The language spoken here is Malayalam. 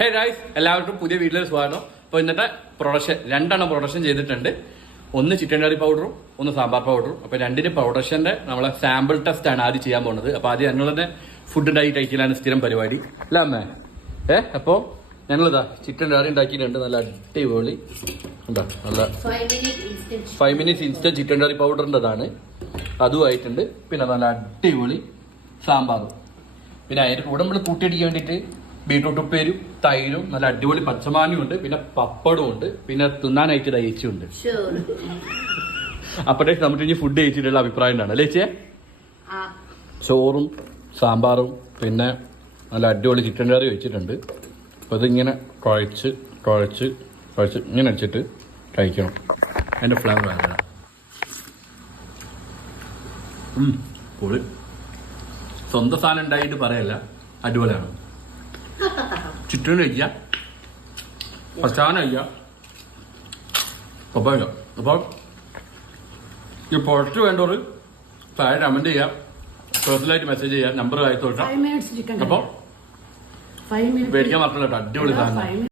ഹേ ഗായ്സ്, എല്ലാവർക്കും പുതിയ വീട്ടിലേക്ക് സ്വാഗതം. അപ്പോൾ ഇന്നത്തെ രണ്ടെണ്ണം പ്രൊഡക്ഷൻ ചെയ്തിട്ടുണ്ട്. ഒന്ന് ചിക്കൻ കറി പൗഡറും ഒന്ന് സാമ്പാർ പൗഡറും. അപ്പോൾ രണ്ടിന്റെ പ്രൊഡക്ഷന്റെ നമ്മളെ സാമ്പിൾ ടെസ്റ്റ് ആണ് ആദ്യം ചെയ്യാൻ പോകുന്നത്. അപ്പോൾ ആദ്യം ഞങ്ങൾ തന്നെ ഫുഡ് ഉണ്ടാക്കി കഴിക്കലാണ് സ്ഥിരം പരിപാടി അല്ല അമ്മേ. അപ്പോൾ ഞങ്ങളിതാ ചിക്കൻ കറി ഉണ്ടാക്കിയിട്ടുണ്ട്. നല്ല അടിപൊളി എന്താ നല്ല 5 minutes ഇൻസ്റ്റന്റ് ചിക്കൻ കറി പൗഡറിൻ്റെതാണ്. അതും ആയിട്ടുണ്ട്. പിന്നെ നല്ല അടിപൊളി സാമ്പാറും. പിന്നെ അതിന്റെ കൂടെ നമ്മൾ കൂട്ടിയടിക്കാൻ വേണ്ടിയിട്ട് ബീട്രൂട്ട് ഉപ്പേരും തൈരും നല്ല അടിപൊളി പച്ചമാനിയും ഉണ്ട്. പിന്നെ പപ്പടവും ഉണ്ട്. പിന്നെ തിന്നാനായിട്ട് ദയച്ചും ഉണ്ട്. അപ്പോഴേക്ക് നമുക്ക് ഇനി ഫുഡ് കഴിച്ചിട്ടുള്ള അഭിപ്രായം ഉണ്ടാണ് അല്ലേ ചേച്ചിയെ? ചോറും സാമ്പാറും പിന്നെ നല്ല അടിപൊളി ചിക്കൻ കറി വെച്ചിട്ടുണ്ട്. അപ്പോൾ ഇതിങ്ങനെ കുഴച്ച് ഇങ്ങനെ വെച്ചിട്ട് കഴിക്കണം. അതിൻ്റെ ഫ്ലേവർ ആകണം. പൊളി. സ്വന്തം സാധനം ഉണ്ടായിട്ട് പറയല്ല, അടിപൊളിയാണ്. ചിക്കൻ കഴിക്കുക, പച്ചാന കഴിക്കുക, പപ്പായ. അപ്പോൾ ഈ പുറത്ത് വേണ്ടവർ താഴെ കമന്റ് ചെയ്യാം, പേഴ്സണലായിട്ട് മെസ്സേജ് ചെയ്യാം, നമ്പർ അയച്ചു കൊടുക്കാം. അപ്പോൾ മേടിക്കാൻ മാത്രമല്ല, അടിപൊളി സാധനം.